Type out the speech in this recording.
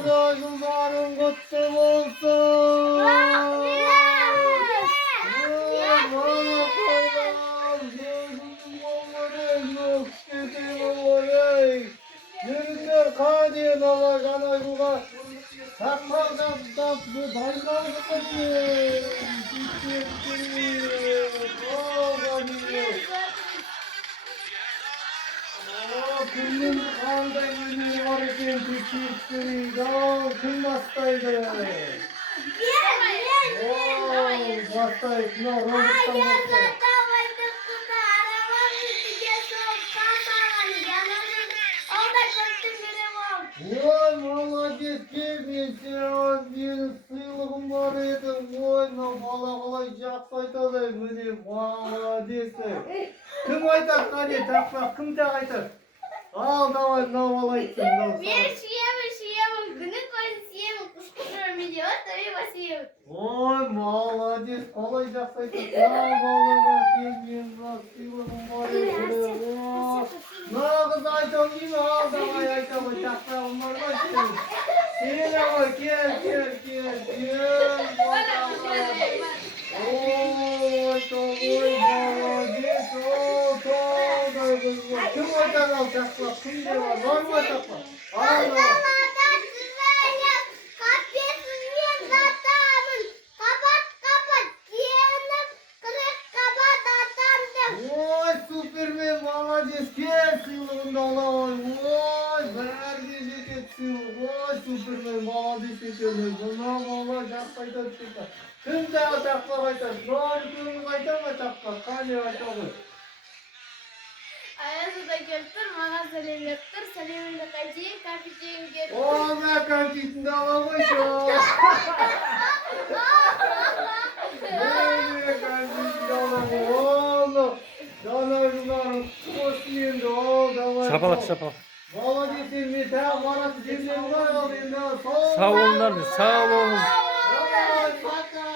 Kazanın kutlu olsun. Bana koyalım. Gözüm olmalıyım. Yok dedim olmalıyım. Yürüdür kadiyen ola kana yuva. Takma kaptan bu dayılar kutlu. Kızım kaldı günü var için küçüktü. Dağ kim hastaydı? Hastaydı. Ne robottan hastaydı. Oy молодец келмесе менің сыйлығым бар еді. Ой мынау бала жақсы айтады. Міне молодец. Кім айтады қане тақпақ кім тағы айтады? Ал давай мынау бала айтсын. Мен шиемін, күні бойы сиемін, құшқышырым видео, тобі басиемін. Ой молодец, қалай жақсы айтады. Ал балаға келген сыйлығым бар еді. Нағыз айтам деймін, ал давай айтам. Тақпағым бар ма сенің? Сен ағай кел. Ой, ой, молодец, кім айтады ал тақпақ? Кімде бар? Бар ма тақпақ? Ал давай. Ой, супермен, молодец, кел сыйлығыңды алайын. Ой, бәрге жетеді сыйлық. Ой, супермен, молодец екен. Мына бала жақсы айтады екен. Кім тағы тақпақ айтады? Бәрі көңіл айтады ма тақпақ? Қане айтады? Аязыда келіп тұр, маған сәлемдеп тұр, сәлемімді қайтейін, кәмпитейін келіп тұр. О, мына кәмпитіңді ала қойшы. Міне кәмпитіңді ала қой. Жанарыңдарың қосын енді, ол давай. Шапалақ. Молодец, мен тағы баратын жерден ғой ал енді. Sağ olun, sağ olun. Давай, пока.